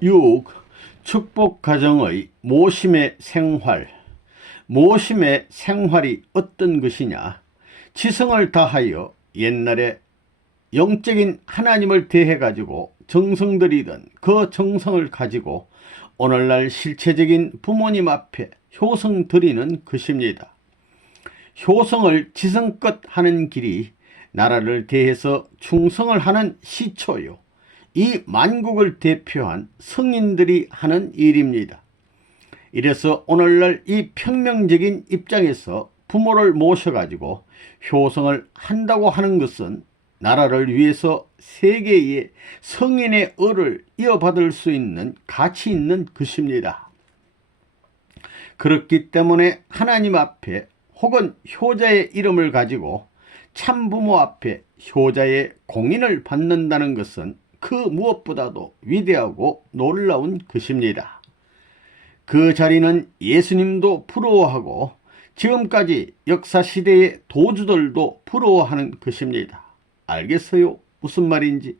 6. 축복 가정의 모심의 생활. 모심의 생활이 어떤 것이냐? 지성을 다하여 옛날에 영적인 하나님을 대해 가지고 정성 들이던 그 정성을 가지고 오늘날 실체적인 부모님 앞에 효성 드리는 것입니다. 효성을 지성껏 하는 길이 나라를 대해서 충성을 하는 시초요, 이 만국을 대표한 성인들이 하는 일입니다. 이래서 오늘날 이 평명적인 입장에서 부모를 모셔가지고 효성을 한다고 하는 것은 나라를 위해서 세계의 성인의 을을 이어받을 수 있는 가치 있는 것입니다. 그렇기 때문에 하나님 앞에 혹은 효자의 이름을 가지고 참부모 앞에 효자의 공인을 받는다는 것은 그 무엇보다도 위대하고 놀라운 것입니다. 그 자리는 예수님도 부러워하고 지금까지 역사시대의 도주들도 부러워하는 것입니다. 알겠어요? 무슨 말인지.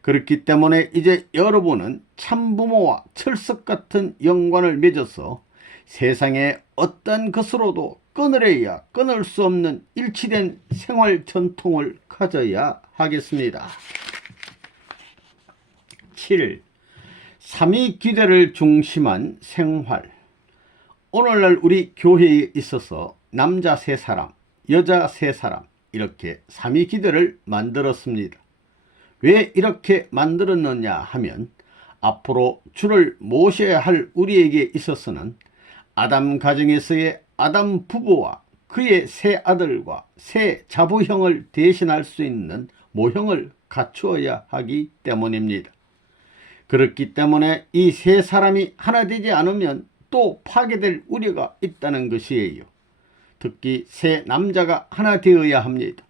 그렇기 때문에 이제 여러분은 참부모와 철석 같은 연관을 맺어서 세상의 어떤 것으로도 끊으려야 끊을 수 없는 일치된 생활 전통을 가져야 하겠습니다. 7. 삼위기대를 중심한 생활. 오늘날 우리 교회에 있어서 남자 3사람, 여자 3사람 이렇게 삼위기대를 만들었습니다. 왜 이렇게 만들었느냐 하면 앞으로 주를 모셔야 할 우리에게 있어서는 아담 가정에서의 아담 부부와 그의 3아들과 3자부형을 대신할 수 있는 모형을 갖추어야 하기 때문입니다. 그렇기 때문에 이 3사람이 하나 되지 않으면 또 파괴될 우려가 있다는 것이에요. 특히 3남자가 하나 되어야 합니다.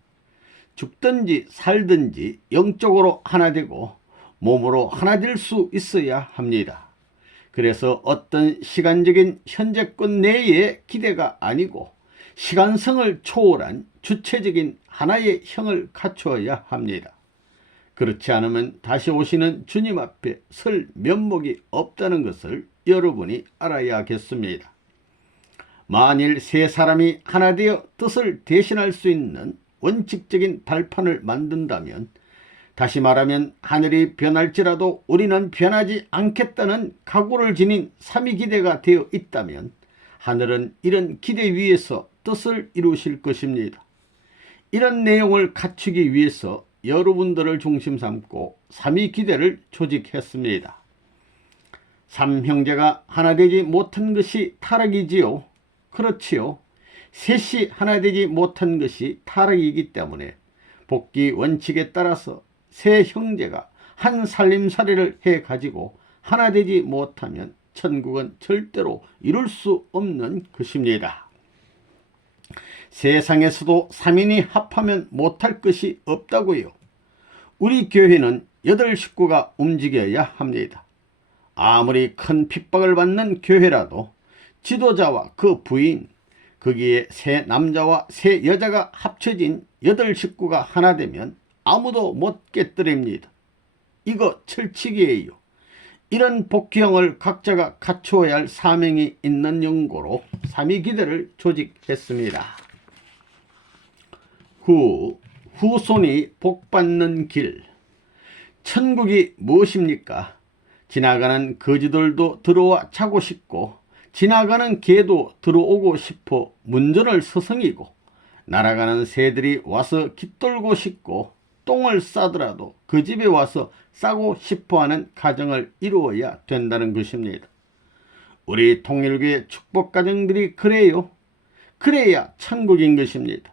죽든지 살든지 영적으로 하나 되고 몸으로 하나 될 수 있어야 합니다. 그래서 어떤 시간적인 현재권 내의 기대가 아니고 시간성을 초월한 주체적인 하나의 형을 갖추어야 합니다. 그렇지 않으면 다시 오시는 주님 앞에 설 면목이 없다는 것을 여러분이 알아야겠습니다. 만일 3사람이 하나 되어 뜻을 대신할 수 있는 원칙적인 발판을 만든다면, 다시 말하면 하늘이 변할지라도 우리는 변하지 않겠다는 각오를 지닌 삼위기대가 되어 있다면 하늘은 이런 기대 위에서 뜻을 이루실 것입니다. 이런 내용을 갖추기 위해서 여러분들을 중심 삼고 삼위기대를 조직했습니다. 3형제가 하나 되지 못한 것이 타락이지요. 그렇지요. 셋이 하나 되지 못한 것이 타락이기 때문에 복귀 원칙에 따라서 3형제가 한 살림살이를 해가지고 하나 되지 못하면 천국은 절대로 이룰 수 없는 것입니다. 세상에서도 3인이 합하면 못할 것이 없다고요. 우리 교회는 8식구가 움직여야 합니다. 아무리 큰 핍박을 받는 교회라도 지도자와 그 부인, 거기에 3남자와 3여자가 합쳐진 8식구가 하나 되면 아무도 못 깨뜨립니다. 이거 철칙이에요. 이런 복귀형을 각자가 갖추어야 할 사명이 있는 연고로 삼위기대를 조직했습니다. 후손이 복받는 길. 천국이 무엇입니까? 지나가는 거지들도 들어와 자고 싶고 지나가는 개도 들어오고 싶어 문전을 서성이고 날아가는 새들이 와서 깃돌고 싶고 똥을 싸더라도 그 집에 와서 싸고 싶어하는 가정을 이루어야 된다는 것입니다. 우리 통일교회 축복가정들이 그래요. 그래야 천국인 것입니다.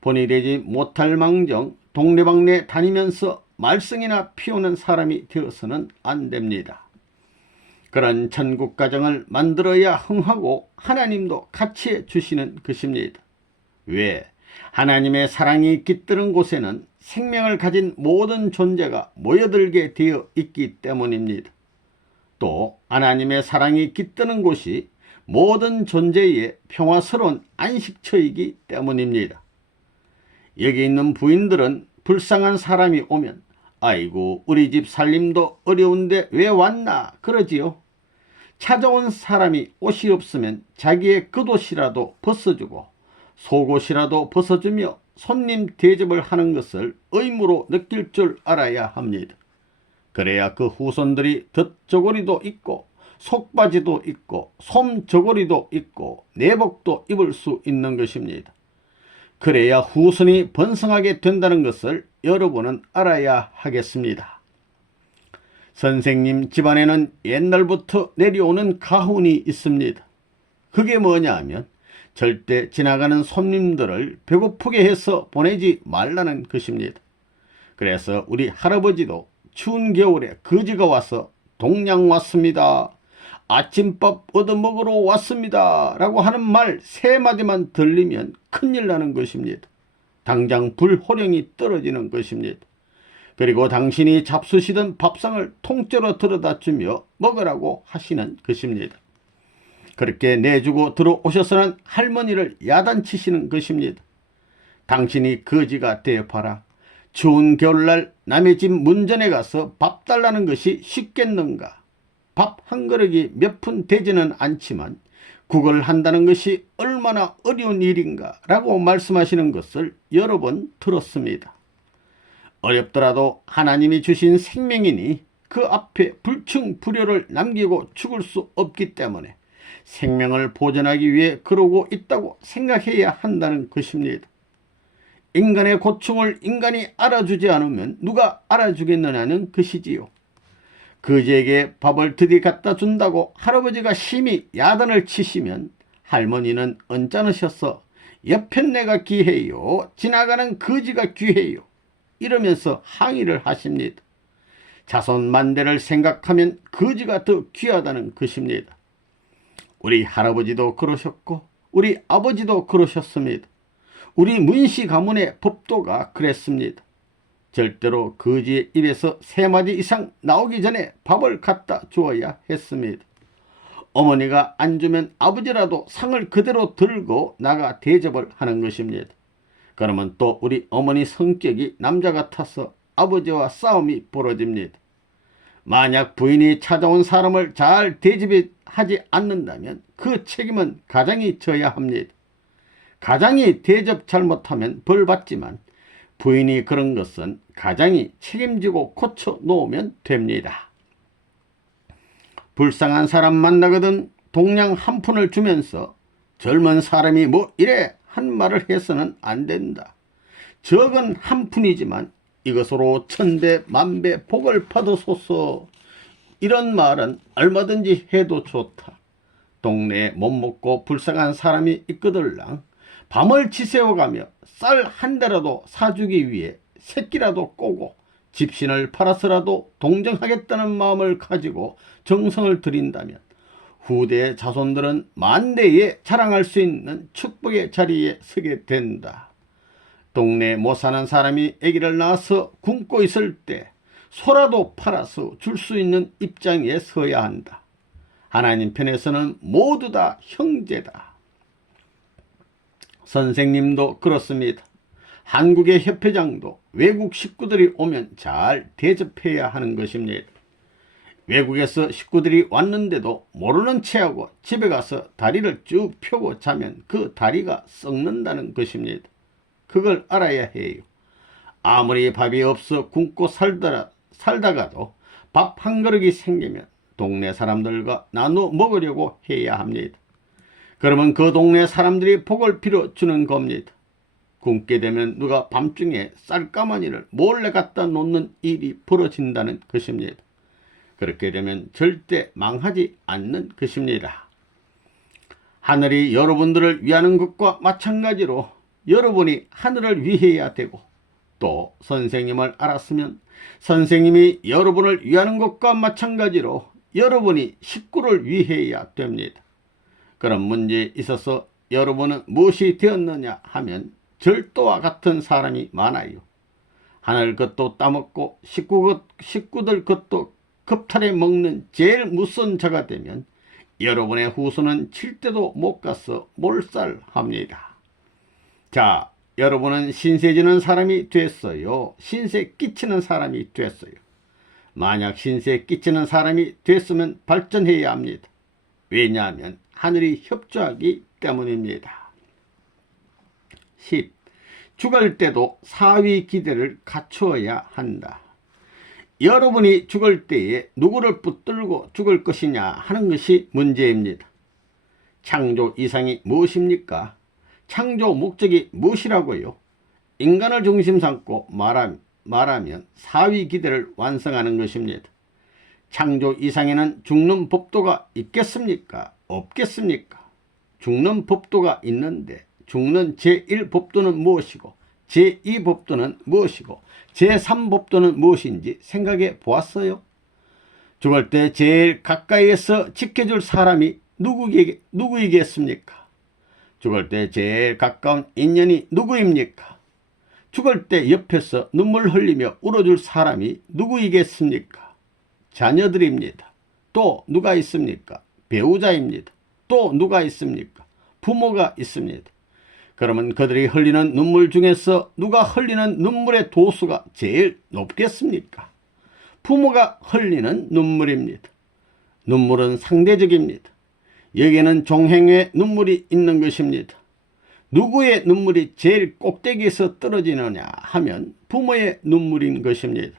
본이 되지 못할 망정 동네방네 다니면서 말썽이나 피우는 사람이 되어서는 안 됩니다. 그런 천국 가정을 만들어야 흥하고 하나님도 같이 해주시는 것입니다. 왜? 하나님의 사랑이 깃드는 곳에는 생명을 가진 모든 존재가 모여들게 되어 있기 때문입니다. 또 하나님의 사랑이 깃드는 곳이 모든 존재의 평화스러운 안식처이기 때문입니다. 여기 있는 부인들은 불쌍한 사람이 오면 아이고 우리 집 살림도 어려운데 왜 왔나 그러지요. 찾아온 사람이 옷이 없으면 자기의 겉옷이라도 벗어주고 속옷이라도 벗어주며 손님 대접을 하는 것을 의무로 느낄 줄 알아야 합니다. 그래야 그 후손들이 덧저고리도 입고 속바지도 입고 솜저고리도 입고 내복도 입을 수 있는 것입니다. 그래야 후손이 번성하게 된다는 것을 여러분은 알아야 하겠습니다. 선생님 집안에는 옛날부터 내려오는 가훈이 있습니다. 그게 뭐냐 하면 절대 지나가는 손님들을 배고프게 해서 보내지 말라는 것입니다. 그래서 우리 할아버지도 추운 겨울에 거지가 와서 동양 왔습니다, 아침밥 얻어먹으러 왔습니다 라고 하는 말 3마디만 들리면 큰일 나는 것입니다. 당장 불호령이 떨어지는 것입니다. 그리고 당신이 잡수시던 밥상을 통째로 들여다 주며 먹으라고 하시는 것입니다. 그렇게 내주고 들어오셔서는 할머니를 야단치시는 것입니다. 당신이 거지가 되어봐라. 추운 겨울날 남의 집 문전에 가서 밥 달라는 것이 쉽겠는가. 밥 한 그릇이 몇 푼 되지는 않지만 국을 한다는 것이 얼마나 어려운 일인가 라고 말씀하시는 것을 여러 번 들었습니다. 어렵더라도 하나님이 주신 생명이니 그 앞에 불충불효를 남기고 죽을 수 없기 때문에 생명을 보존하기 위해 그러고 있다고 생각해야 한다는 것입니다. 인간의 고충을 인간이 알아주지 않으면 누가 알아주겠느냐는 것이지요. 거지에게 밥을 드디 갖다 준다고 할아버지가 심히 야단을 치시면 할머니는 언짢으셔서 옆편네가 귀해요, 지나가는 거지가 귀해요 이러면서 항의를 하십니다. 자손 만대를 생각하면 거지가 더 귀하다는 것입니다. 우리 할아버지도 그러셨고 우리 아버지도 그러셨습니다. 우리 문씨 가문의 법도가 그랬습니다. 절대로 거지의 입에서 3마디 이상 나오기 전에 밥을 갖다 주어야 했습니다. 어머니가 안 주면 아버지라도 상을 그대로 들고 나가 대접을 하는 것입니다. 그러면 또 우리 어머니 성격이 남자 같아서 아버지와 싸움이 벌어집니다. 만약 부인이 찾아온 사람을 잘 대접하지 않는다면 그 책임은 가장이 져야 합니다. 가장이 대접 잘못하면 벌 받지만 부인이 그런 것은 가장이 책임지고 고쳐 놓으면 됩니다. 불쌍한 사람 만나거든 동양 한 푼을 주면서 젊은 사람이 뭐 이래 한 말을 해서는 안 된다. 적은 한 푼이지만 이것으로 천배 만배 복을 받으소서. 이런 말은 얼마든지 해도 좋다. 동네에 못 먹고 불쌍한 사람이 있거들랑 밤을 지새워가며 쌀 한 대라도 사주기 위해 새끼라도 꼬고 집신을 팔아서라도 동정하겠다는 마음을 가지고 정성을 들인다면 후대의 자손들은 만대에 자랑할 수 있는 축복의 자리에 서게 된다. 동네에 못 사는 사람이 아기를 낳아서 굶고 있을 때 소라도 팔아서 줄 수 있는 입장에 서야 한다. 하나님 편에서는 모두 다 형제다. 선생님도 그렇습니다. 한국의 협회장도 외국 식구들이 오면 잘 대접해야 하는 것입니다. 외국에서 식구들이 왔는데도 모르는 체하고 집에 가서 다리를 쭉 펴고 자면 그 다리가 썩는다는 것입니다. 그걸 알아야 해요. 아무리 밥이 없어 굶고 살다가도 밥 한 그릇이 생기면 동네 사람들과 나눠 먹으려고 해야 합니다. 그러면 그 동네 사람들이 복을 빌어주는 겁니다. 굶게 되면 누가 밤중에 쌀가마니를 몰래 갖다 놓는 일이 벌어진다는 것입니다. 그렇게 되면 절대 망하지 않는 것입니다. 하늘이 여러분들을 위하는 것과 마찬가지로 여러분이 하늘을 위해야 되고 또 선생님을 알았으면 선생님이 여러분을 위하는 것과 마찬가지로 여러분이 식구를 위해야 됩니다. 그런 문제에 있어서 여러분은 무엇이 되었느냐 하면 절도와 같은 사람이 많아요. 하늘 것도 따먹고 식구들 것도 겁탈해 먹는 제일 무서운 자가 되면 여러분의 후손은 칠대도 못 가서 몰살합니다. 자, 여러분은 신세 지는 사람이 됐어요? 신세 끼치는 사람이 됐어요? 만약 신세 끼치는 사람이 됐으면 발전해야 합니다. 왜냐하면 하늘이 협조하기 때문입니다. 10. 죽을 때도 사위 기대를 갖추어야 한다. 여러분이 죽을 때에 누구를 붙들고 죽을 것이냐 하는 것이 문제입니다. 창조 이상이 무엇입니까? 창조 목적이 무엇이라고요? 인간을 중심 삼고 말하면 사위 기대를 완성하는 것입니다. 창조 이상에는 죽는 법도가 있겠습니까? 없겠습니까? 죽는 법도가 있는데 죽는 제1법도는 무엇이고 제2법도는 무엇이고 제3법도는 무엇인지 생각해 보았어요? 죽을 때 제일 가까이에서 지켜줄 사람이 누구이겠습니까? 죽을 때 제일 가까운 인연이 누구입니까? 죽을 때 옆에서 눈물 흘리며 울어줄 사람이 누구이겠습니까? 자녀들입니다. 또 누가 있습니까? 배우자입니다. 또 누가 있습니까? 부모가 있습니다. 그러면 그들이 흘리는 눈물 중에서 누가 흘리는 눈물의 도수가 제일 높겠습니까? 부모가 흘리는 눈물입니다. 눈물은 상대적입니다. 여기에는 종행의 눈물이 있는 것입니다. 누구의 눈물이 제일 꼭대기에서 떨어지느냐 하면 부모의 눈물인 것입니다.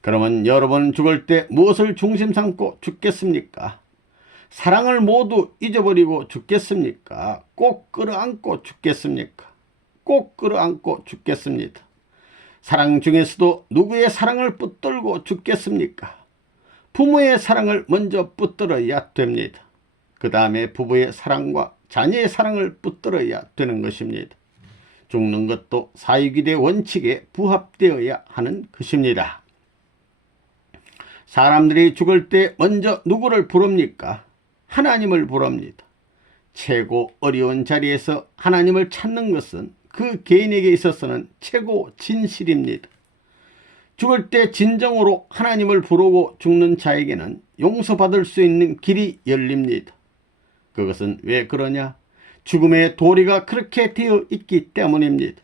그러면 여러분 죽을 때 무엇을 중심 삼고 죽겠습니까? 사랑을 모두 잊어버리고 죽겠습니까? 꼭 끌어안고 죽겠습니까? 꼭 끌어안고 죽겠습니다. 사랑 중에서도 누구의 사랑을 붙들고 죽겠습니까? 부모의 사랑을 먼저 붙들어야 됩니다. 그 다음에 부부의 사랑과 자녀의 사랑을 붙들어야 되는 것입니다. 죽는 것도 사유기대 원칙에 부합되어야 하는 것입니다. 사람들이 죽을 때 먼저 누구를 부릅니까? 하나님을 부릅니다. 최고 어려운 자리에서 하나님을 찾는 것은 그 개인에게 있어서는 최고 진실입니다. 죽을 때 진정으로 하나님을 부르고 죽는 자에게는 용서받을 수 있는 길이 열립니다. 그것은 왜 그러냐? 죽음의 도리가 그렇게 되어 있기 때문입니다.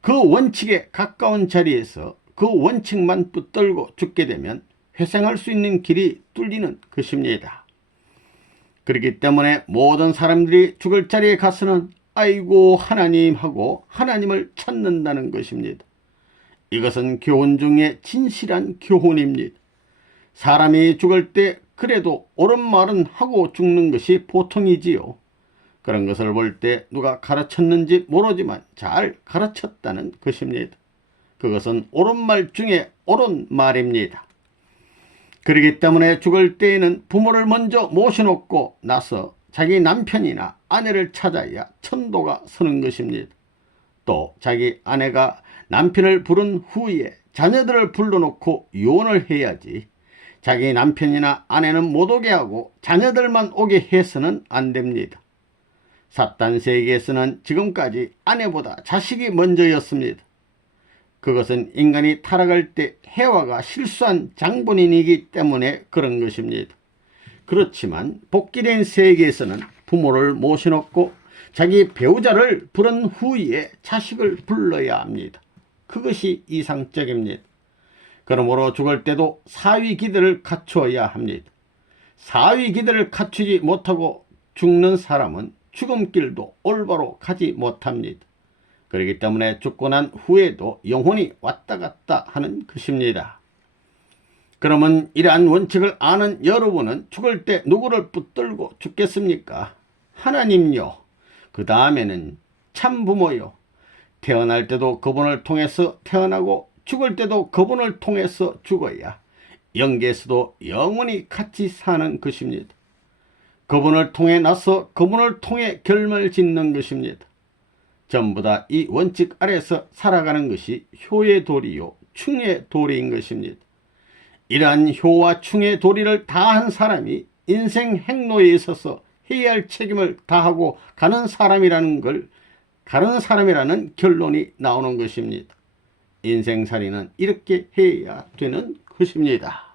그 원칙에 가까운 자리에서 그 원칙만 붙들고 죽게 되면 회생할 수 있는 길이 뚫리는 것입니다. 그렇기 때문에 모든 사람들이 죽을 자리에 가서는 아이고 하나님 하고 하나님을 찾는다는 것입니다. 이것은 교훈 중에 진실한 교훈입니다. 사람이 죽을 때 그래도 옳은 말은 하고 죽는 것이 보통이지요. 그런 것을 볼 때 누가 가르쳤는지 모르지만 잘 가르쳤다는 것입니다. 그것은 옳은 말 중에 옳은 말입니다. 그렇기 때문에 죽을 때에는 부모를 먼저 모셔놓고 나서 자기 남편이나 아내를 찾아야 천도가 서는 것입니다. 또 자기 아내가 남편을 부른 후에 자녀들을 불러놓고 유언을 해야지 자기 남편이나 아내는 못 오게 하고 자녀들만 오게 해서는 안 됩니다. 사탄 세계에서는 지금까지 아내보다 자식이 먼저였습니다. 그것은 인간이 타락할 때 해와가 실수한 장본인이기 때문에 그런 것입니다. 그렇지만 복귀된 세계에서는 부모를 모셔놓고 자기 배우자를 부른 후에 자식을 불러야 합니다. 그것이 이상적입니다. 그러므로 죽을 때도 사위 기대를 갖추어야 합니다. 사위 기대를 갖추지 못하고 죽는 사람은 죽음길도 올바로 가지 못합니다. 그렇기 때문에 죽고 난 후에도 영혼이 왔다 갔다 하는 것입니다. 그러면 이러한 원칙을 아는 여러분은 죽을 때 누구를 붙들고 죽겠습니까? 하나님요. 그 다음에는 참부모요. 태어날 때도 그분을 통해서 태어나고 죽을 때도 그분을 통해서 죽어야 영계에서도 영원히 같이 사는 것입니다. 그분을 통해 나서 그분을 통해 결말 짓는 것입니다. 전부 다 이 원칙 아래서 살아가는 것이 효의 도리요 충의 도리인 것입니다. 이러한 효와 충의 도리를 다한 사람이 인생 행로에 있어서 해야 할 책임을 다하고 가는 사람이라는 결론이 나오는 것입니다. 인생살이는 이렇게 해야 되는 것입니다.